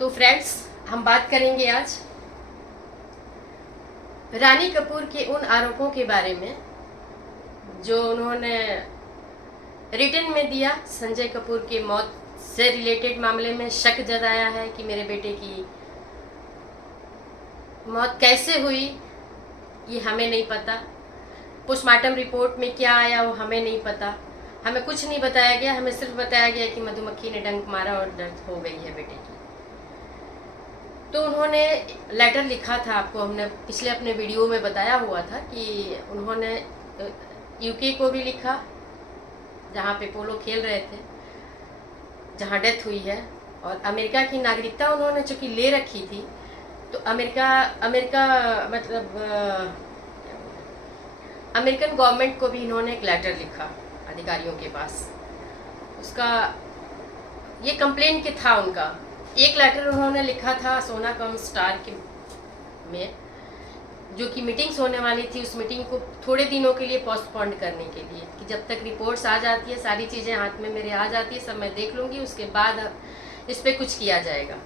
तो फ्रेंड्स, हम बात करेंगे आज रानी कपूर के उन आरोपों के बारे में जो उन्होंने रिटर्न में दिया। संजय कपूर की मौत से रिलेटेड मामले में शक जताया है कि मेरे बेटे की मौत कैसे हुई ये हमें नहीं पता। पोस्टमार्टम रिपोर्ट में क्या आया वो हमें नहीं पता। हमें कुछ नहीं बताया गया, हमें सिर्फ बताया गया कि मधुमक्खी ने डंक मारा और डेथ हो गई है बेटे की। तो उन्होंने लेटर लिखा था, आपको हमने पिछले अपने वीडियो में बताया हुआ था कि उन्होंने यूके को भी लिखा जहाँ पे पोलो खेल रहे थे, जहाँ डेथ हुई है, और अमेरिका की नागरिकता उन्होंने चूंकि ले रखी थी तो अमेरिका मतलब अमेरिकन गवर्नमेंट को भी इन्होंने एक लेटर लिखा अधिकारियों के पास। उसका ये कंप्लेन के था उनका एक लेटर उन्होंने लिखा था सोनाकॉम स्टार के में, जो कि मीटिंग्स होने वाली थी, उस मीटिंग को थोड़े दिनों के लिए पोस्टपोन्ड करने के लिए कि जब तक रिपोर्ट्स आ जाती है, सारी चीज़ें हाथ में मेरे आ जाती है, सब मैं देख लूँगी, उसके बाद इस पर कुछ किया जाएगा।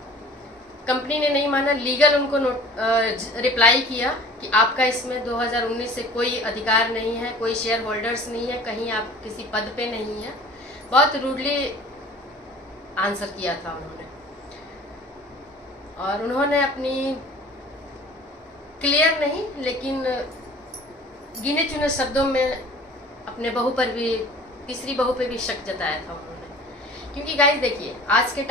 कंपनी ने नहीं माना, लीगल उनको रिप्लाई किया कि आपका इसमें 2019 से कोई अधिकार नहीं है, कोई शेयर होल्डर्स नहीं है, कहीं आप किसी पद पे नहीं है। बहुत रूडली आंसर किया था उन्होंने, और उन्होंने अपनी क्लियर नहीं लेकिन गिने चुने शब्दों में अपने बहू पर भी, तीसरी बहू पे भी शक जताया था उन्होंने। क्योंकि गाइस देखिए, आज के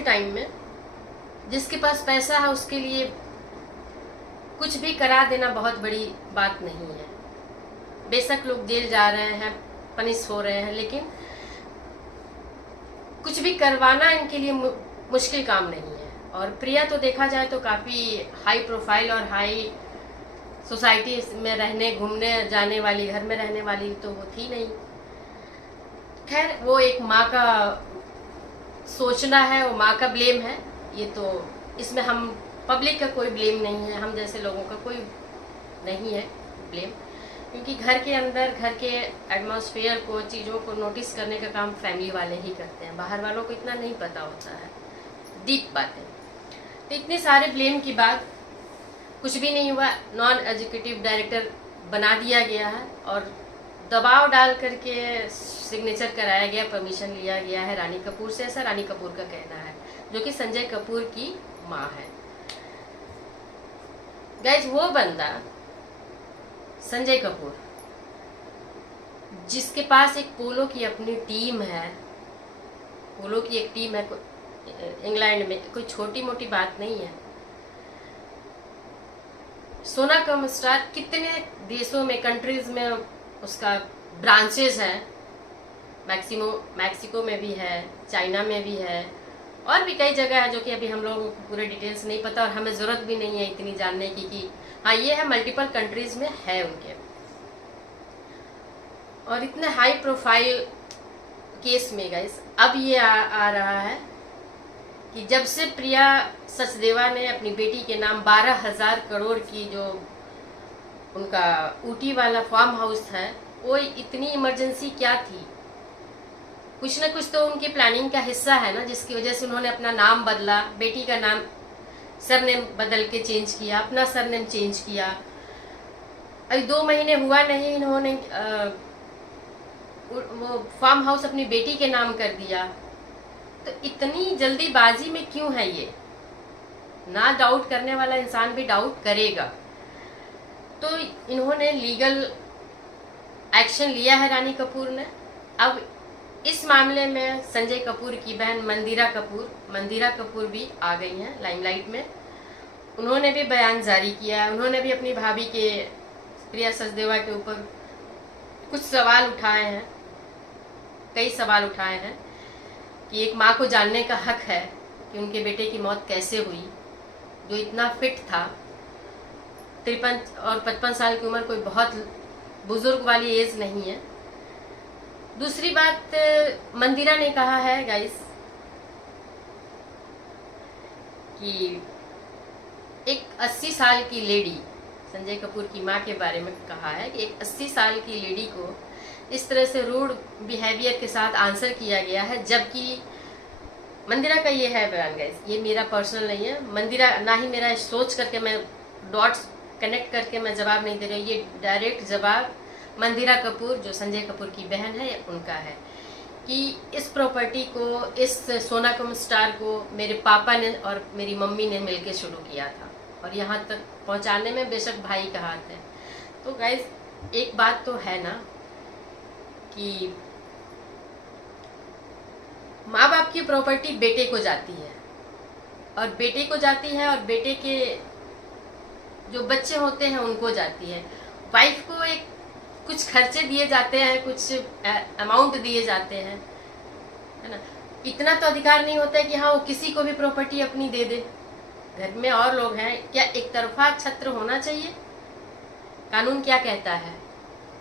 टाइम में जिसके पास पैसा है उसके लिए कुछ भी करा देना बहुत बड़ी बात नहीं है। बेशक लोग जेल जा रहे हैं, पनिश हो रहे हैं, लेकिन कुछ भी करवाना इनके लिए मुश्किल काम नहीं है। और प्रिया तो देखा जाए तो काफ़ी हाई प्रोफाइल और हाई सोसाइटी में रहने, घूमने जाने वाली, घर में रहने वाली तो वो थी नहीं। खैर, वो एक माँ का सोचना है, वो माँ का ब्लेम है, ये तो इसमें हम पब्लिक का कोई ब्लेम नहीं है, हम जैसे लोगों का कोई नहीं है ब्लेम। क्योंकि घर के अंदर, घर के एटमॉस्फेयर को, चीज़ों को नोटिस करने का काम फैमिली वाले ही करते हैं, बाहर वालों को इतना नहीं पता होता है डीप बातें। तो इतने सारे ब्लेम की बाद कुछ भी नहीं हुआ, नॉन एग्जीक्यूटिव डायरेक्टर बना दिया गया है और दबाव डाल करके सिग्नेचर कराया गया, परमिशन लिया गया है रानी कपूर से, ऐसा रानी कपूर का कहना है, जो कि संजय कपूर की माँ है। गाइज, वो बंदा संजय कपूर जिसके पास एक पोलो की अपनी टीम है, पोलो की एक टीम है इंग्लैंड में, कोई छोटी मोटी बात नहीं है। सोनाकॉम स्टार कितने देशों में, कंट्रीज में उसका ब्रांचेस हैं, मैक्सिको में भी है, चाइना में भी है, और भी कई जगह है जो कि अभी हम लोगों को पूरे डिटेल्स नहीं पता और हमें ज़रूरत भी नहीं है इतनी जानने की कि हाँ ये है, मल्टीपल कंट्रीज में है उनके। और इतने हाई प्रोफाइल केस में गाइस अब ये आ रहा है कि जब से प्रिया सचदेवा ने अपनी बेटी के नाम 12,000 करोड़ की जो उनका ऊटी वाला फार्म हाउस है, वो इतनी इमरजेंसी क्या थी? कुछ ना कुछ तो उनकी प्लानिंग का हिस्सा है ना, जिसकी वजह से उन्होंने अपना नाम बदला, बेटी का नाम सरनेम बदल के चेंज किया, अपना सरनेम चेंज किया। अभी 2 महीने हुआ नहीं, इन्होंने वो फार्म हाउस अपनी बेटी के नाम कर दिया। तो इतनी जल्दीबाजी में क्यों है ये? ना डाउट करने वाला इंसान भी डाउट करेगा। तो इन्होंने लीगल एक्शन लिया है रानी कपूर ने। अब इस मामले में संजय कपूर की बहन मंदिरा कपूर भी आ गई हैं लाइमलाइट में। उन्होंने भी बयान जारी किया है। उन्होंने भी अपनी भाभी के, प्रिया सचदेवा के ऊपर कुछ सवाल उठाए हैं, कई सवाल उठाए हैं कि एक माँ को जानने का हक है कि उनके बेटे की मौत कैसे हुई, जो इतना फिट था। 53 और 55 साल की उम्र कोई बहुत बुजुर्ग वाली एज नहीं है। दूसरी बात, मंदिरा ने कहा है गाइस कि एक 80 साल की लेडी, संजय कपूर की मां के बारे में कहा है कि एक 80 साल की लेडी को इस तरह से रूड बिहेवियर के साथ आंसर किया गया है, जबकि मंदिरा का ये है बयान गाइस, ये मेरा पर्सनल नहीं है। मंदिरा ना ही मेरा सोच करके मैं डॉट्स कनेक्ट करके मैं जवाब नहीं दे रही हूँ, ये डायरेक्ट जवाब मंदिरा कपूर जो संजय कपूर की बहन है उनका है कि इस प्रॉपर्टी को, इस सोनाकम स्टार को मेरे पापा ने और मेरी मम्मी ने मिलकर शुरू किया था और यहाँ तक पहुँचाने में बेशक भाई का हाथ है। तो गाइस एक बात तो है ना कि माँ बाप की प्रॉपर्टी बेटे को जाती है और बेटे को जाती है और बेटे के जो बच्चे होते हैं उनको जाती है। वाइफ को एक कुछ खर्चे दिए जाते हैं, कुछ अमाउंट दिए जाते हैं, है ना। इतना तो अधिकार नहीं होता है कि हाँ वो किसी को भी प्रॉपर्टी अपनी दे दे। घर में और लोग हैं, क्या एक तरफा छत्र होना चाहिए? कानून क्या कहता है?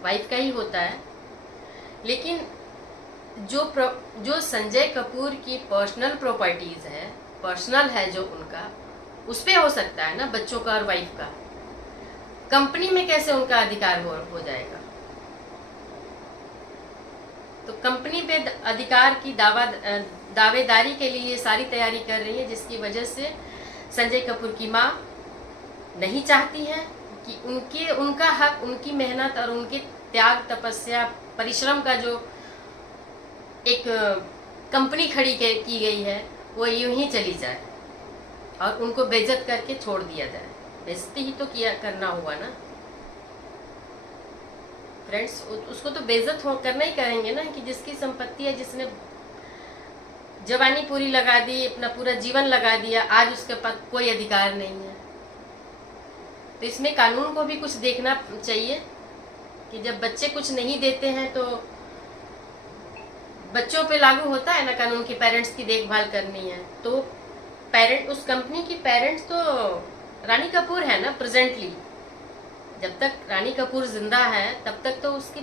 वाइफ का ही होता है। लेकिन जो संजय कपूर की पर्सनल प्रॉपर्टीज है, पर्सनल है जो उनका, उस पे हो सकता है ना बच्चों का और वाइफ का। कंपनी में कैसे उनका अधिकार हो जाएगा? तो कंपनी पे अधिकार की दावेदारी के लिए ये सारी तैयारी कर रही है, जिसकी वजह से संजय कपूर की माँ नहीं चाहती है कि उनका हक, उनकी मेहनत और उनके त्याग, तपस्या, परिश्रम का जो एक कंपनी खड़ी की गई है वो यूं ही चली जाए और उनको बेइज्जत करके छोड़ दिया जाए। बेइज्जती ही तो करना हुआ ना फ्रेंड्स। उसको तो बेइज्जत करना ही करेंगे ना कि जिसकी संपत्ति है, जिसने जवानी पूरी लगा दी, अपना पूरा जीवन लगा दिया, आज उसके पास कोई अधिकार नहीं है। तो इसमें कानून को भी कुछ देखना चाहिए कि जब बच्चे कुछ नहीं देते हैं तो बच्चों पे लागू होता है ना कानून की पेरेंट्स की देखभाल करनी है। तो पेरेंट, उस कंपनी की पेरेंट्स तो रानी कपूर है ना प्रेजेंटली। जब तक रानी कपूर जिंदा है तब तक तो उसकी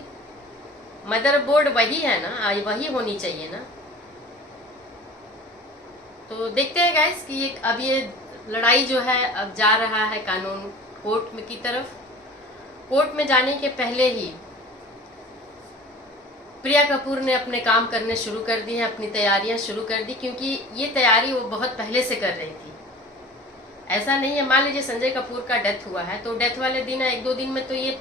मदरबोर्ड वही है ना, वही होनी चाहिए ना। तो देखते हैं गाइस कि अब ये लड़ाई जो है अब जा रहा है कानून कोर्ट में की तरफ। कोर्ट में जाने के पहले ही प्रिया कपूर ने अपने काम करने शुरू कर दिए हैं, अपनी तैयारियां शुरू कर दी, क्योंकि ये तैयारी वो बहुत पहले से कर रही थी। ऐसा नहीं है, मान लीजिए संजय कपूर का डेथ हुआ है तो डेथ वाले दिन 1-2 दिन में तो ये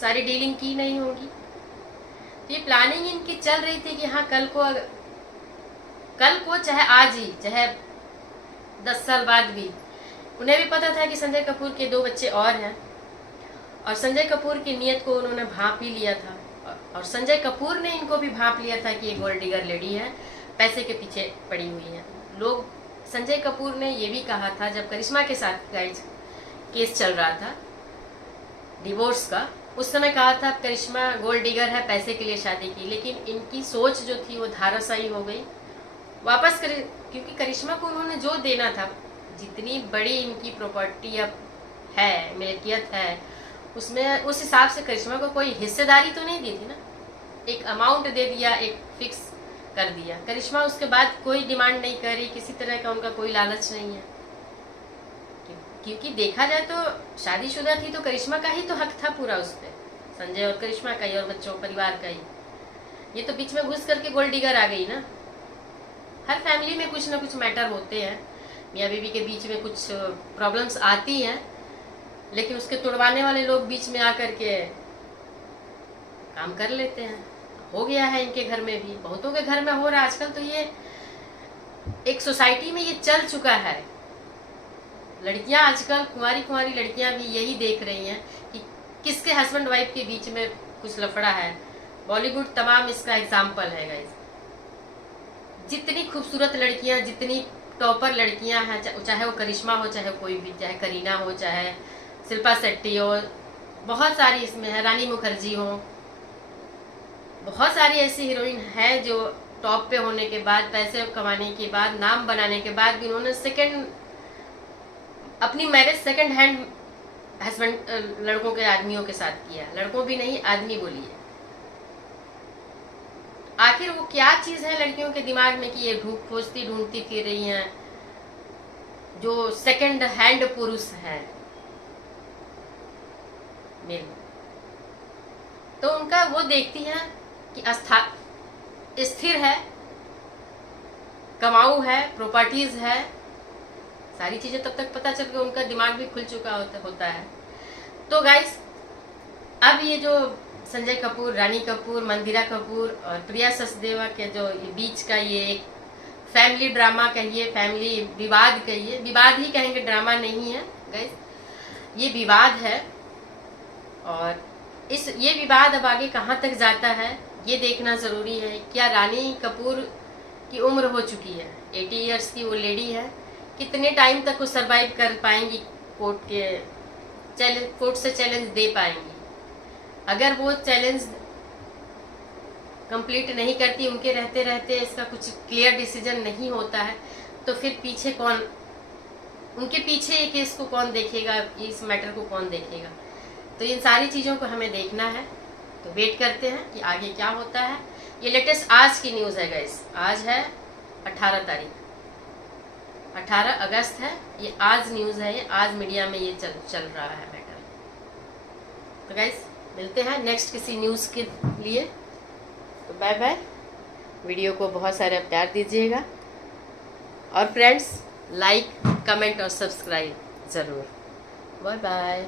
सारी डीलिंग की नहीं होगी। तो ये प्लानिंग इनकी चल रही थी कि हाँ कल को चाहे आज ही, चाहे 10 साल बाद भी, उन्हें भी पता था कि संजय कपूर के 2 बच्चे और हैं और संजय कपूर की नीयत को उन्होंने भांप ही लिया था और संजय कपूर ने इनको भी भांप लिया था कि ये गोल्ड डिगर लेडी है, पैसे के पीछे पड़ी हुई है। लोग, संजय कपूर ने ये भी कहा था जब करिश्मा के साथ केस चल रहा था डिवोर्स का, उस समय कहा था करिश्मा गोल्ड डिगर है, पैसे के लिए शादी की। लेकिन इनकी सोच जो थी वो धाराशायी हो गई वापस क्योंकि करिश्मा को उन्होंने जो देना था, जितनी बड़ी इनकी प्रॉपर्टी अब है, मिल्कियत है, उसमें उस हिसाब से करिश्मा को कोई हिस्सेदारी तो नहीं दी थी ना। एक अमाउंट दे दिया, एक फिक्स कर दिया। करिश्मा उसके बाद कोई डिमांड नहीं करी, किसी तरह का उनका कोई लालच नहीं है, क्योंकि देखा जाए तो शादीशुदा थी तो करिश्मा का ही तो हक था पूरा उस पर, संजय और करिश्मा का ही और बच्चों परिवार का ही। ये तो बीच में घुस करके गोल्ड डिगर आ गई ना। हर फैमिली में कुछ ना कुछ मैटर होते हैं, मियाँ बीवी के बीच में कुछ प्रॉब्लम्स आती हैं, लेकिन उसके तुड़वाने वाले लोग बीच में आकर के काम कर लेते हैं। हो गया है इनके घर में भी, बहुतों के घर में हो रहा है आजकल। तो ये एक सोसाइटी में ये चल चुका है। लड़कियां आजकल, कुंवारी लड़कियां भी यही देख रही हैं कि किसके हस्बैंड वाइफ के बीच में कुछ लफड़ा है। बॉलीवुड तमाम इसका एग्जाम्पल है गाइस। जितनी खूबसूरत लड़कियां, जितनी टॉपर लड़कियां हैं, चाहे वो करिश्मा हो, चाहे कोई भी, चाहे करीना हो, चाहे शिल्पा शेट्टी हो, बहुत सारी इसमें है, रानी मुखर्जी हो, बहुत सारी ऐसी हीरोइन है जो टॉप पे होने के बाद, पैसे कमाने के बाद, नाम बनाने के बाद भी उन्होंने अपनी मैरिज सेकंड हैंड हस्बैंड लड़कों के, आदमियों के साथ किया। लड़कों भी नहीं, आदमी बोलिए। आखिर वो क्या चीज है लड़कियों के दिमाग में कि ये ढूंढती फिर रही हैं जो सेकंड हैंड पुरुष है मेल। तो उनका वो देखती हैं कि स्थिर है, कमाऊ है, प्रॉपर्टीज है, सारी चीजें तब तक पता चल के उनका दिमाग भी खुल चुका होता है। तो गाइस अब ये जो संजय कपूर, रानी कपूर, मंदिरा कपूर और प्रिया सचदेवा के जो ये बीच का ये एक फैमिली ड्रामा कहिए, फैमिली विवाद कहिए, विवाद ही कहेंगे, ड्रामा नहीं है गाइस, ये विवाद है। और ये विवाद अब आगे कहाँ तक जाता है ये देखना ज़रूरी है। क्या रानी कपूर की उम्र हो चुकी है, 80 इयर्स की वो लेडी है, कितने टाइम तक वो सरवाइव कर पाएंगी, कोर्ट से चैलेंज दे पाएंगी। अगर वो चैलेंज कंप्लीट नहीं करती, उनके रहते रहते इसका कुछ क्लियर डिसीजन नहीं होता है, तो फिर पीछे कौन, उनके पीछे ये केस को कौन देखेगा, इस मैटर को कौन देखेगा। तो इन सारी चीज़ों को हमें देखना है। तो वेट करते हैं कि आगे क्या होता है। ये लेटेस्ट आज की न्यूज़ है गाइस, आज है 18 तारीख, 18 अगस्त है, ये आज न्यूज़ है, ये आज मीडिया में ये चल रहा है मैटर। तो गाइस मिलते हैं नेक्स्ट किसी न्यूज़ के लिए। तो बाय बाय, वीडियो को बहुत सारा प्यार दीजिएगा और फ्रेंड्स लाइक, कमेंट और सब्सक्राइब ज़रूर। Bye bye.